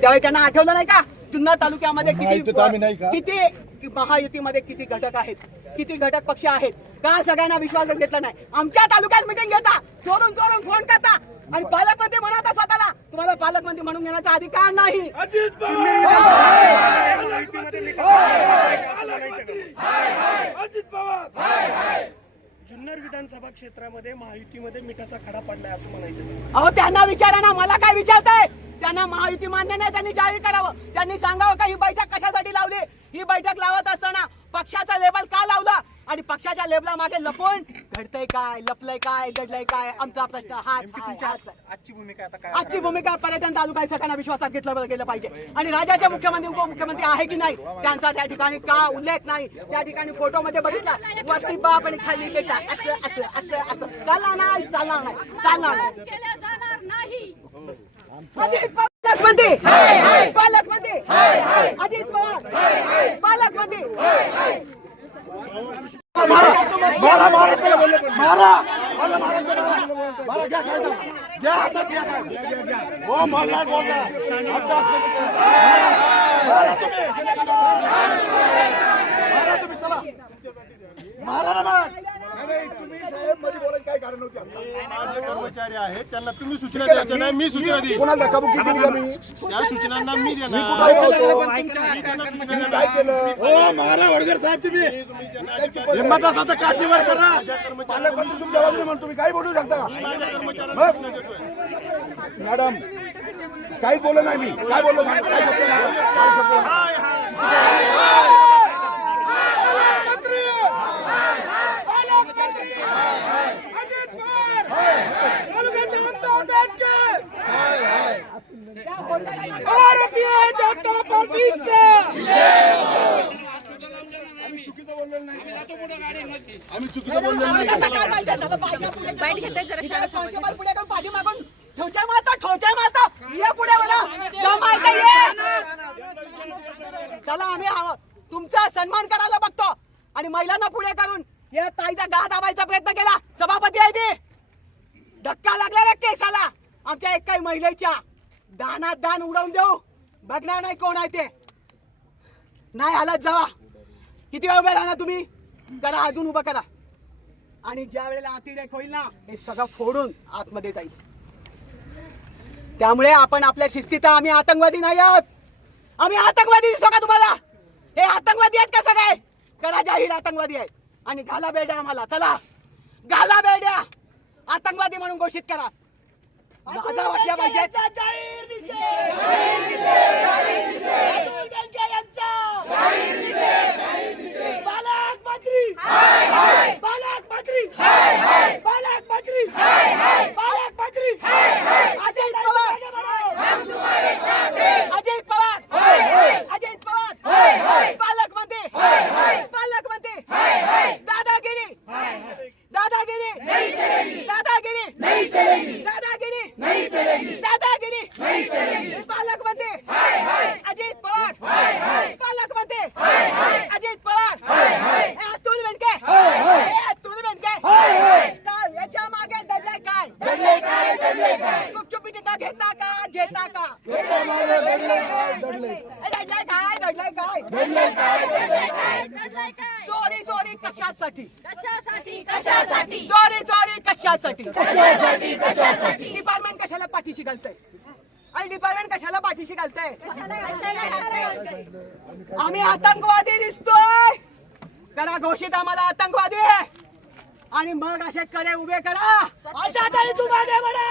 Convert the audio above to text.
त्यावेळी त्यांना आठवलं नाही का? जुन्नर तालुक्यामध्ये? किती किती महायुतीमध्ये किती घटक आहेत? किती घटक पक्ष आहेत? का सगळ्यांना विश्वासात घेतला नाही? आमच्या तालुक्यात मिटिंग घेता चोरून चोरून फोन करता. आणि पालकमंत्री म्हणता स्वतःला. तुम्हाला पालकमंत्री म्हणून घेण्याचा अधिकार नाही जुन्नर विधानसभा क्षेत्रामध्ये महायुतीमध्ये मिठाचा खडा पडलाय असं म्हणायचं अहो त्यांना विचारा ना मला काय विचारताय? त्यांना महायुती मान्य नाही त्यांनी जाहीर करावं. त्यांनी सांगावं का ही बैठक कशासाठी लावली? ही बैठक लावत असताना पक्षाचा लेबल का लावला? आणि पक्षाच्या लेबला मागे लपून घडतंय काय लपलंय काय घडलंय काय आमचा प्रश्न हाच आहे, हाच आहे. आजची भूमिका आता काय आजची भूमिका पर्यटन तालुका आहे, सगळ्यांना विश्वासात घेतलं गेलं पाहिजे. आणि राज्याचे मुख्यमंत्री उपमुख्यमंत्री आहे की नाही त्यांचा त्या ठिकाणी का उल्लेख नाही त्या ठिकाणी फोटो मध्ये बघितला? वरती बाप आणि खाली बेटा असं असं असं असं. चालणार नाही चालणार नाही चालणार नाही. केल्या जाणार नाही. अजित पवार पालकमंत्री. पालकमंत्री अजित पवार. पालकमंत्री. मारा मारा त्याला बोलले मारा मारा मारा त्याला मारा. मारा घ्या काय त्याला. घ्या हातात घ्या काय घ्या, घ्या, घ्या. हो काय कारण नव्हती आमचं. कर्मचारी आहेत त्यांना तुम्ही सूचना द्यायच्या नाही मी सूचना देईन. कोणाला धक्काबुक्की केली का मी त्या सूचनांना मी काय देणार. केलं? काय केलं हो मारा वडगर साहेब तुम्ही. हिंमत असा तर काठीवर करा. पालकमंत्री तुमच्या बाजूने म्हणून तुम्ही काही बोलू शकता का? मग? मॅडम काहीच बोललो नाही मी. काय बोललो काय शब्द नाही. काय शब्द नाही. आम्ही चुकीचं बोललो नाही बाईट घेताय जरा ठोच्या ठोच्या ये पुढे म्हणा ये चला आम्ही तुमचा सन्मान करायला बघतो आणि महिलांना पुढे करून या ताईचा गा दाबायचा प्रयत्न केला सभापती आहे ते धक्का लागला रे केसाला आमच्या एक काही महिलेच्या दानात दान उडवून देऊ. बघणार नाही कोण आहे ते. नाही आलात जावा. किती वेळ उभे राहणार तुम्ही? करा अजून उभं करा. आणि ज्या वेळेला अतिरेक होईल ना हे सगळं फोडून आतमध्ये जाईल. त्यामुळे आपण आपल्या शिस्तीत आम्ही आतंकवादी नाही आहोत. आम्ही आतंकवादी दिसतो का तुम्हाला? हे आतंकवादी आहेत का सगळे? करा जाहीर आतंकवादी आहेत आणि घाला बेड्या आम्हाला. चला. घाला बेड्या. आतंकवादी म्हणून घोषित करा. माझा वाटल्या पाहिजे पालकमंत्री पालकमंत्री पालकमंत्री पालकमंत्री अजित पवार अजित पवार अजित पवार पालकमंत्री पालकमंत्री दादागिरी दादागिरी दादागिरी दादागिरी दादागिरी पालकमंत्री अजित पवार पालकमंत्री अजित पवार ए, अतुल बेनके ए, अतुल बेनके काय याच्या मागे दडलंय काय चुपचुपी टीका घेता का घेता का ए, दडलंय काय दडलंय काय? घडलंय काय? चोरी चोरी कशासाठी? कशासाठी? कशासाठी? चोरी चोरी कशासाठी? कशासाठी? कशासाठी? डिपार्टमेंट कशाला पाठीशी घालतंय? आणि डिपार्टमेंट कशाला पाठीशी घालतंय? आम्ही आतंकवादी दिसतोय. करा घोषित आम्हाला आतंकवादी. आहे. आणि मग असे कडे उभे करा. अशा तरी तू मागे म्हणा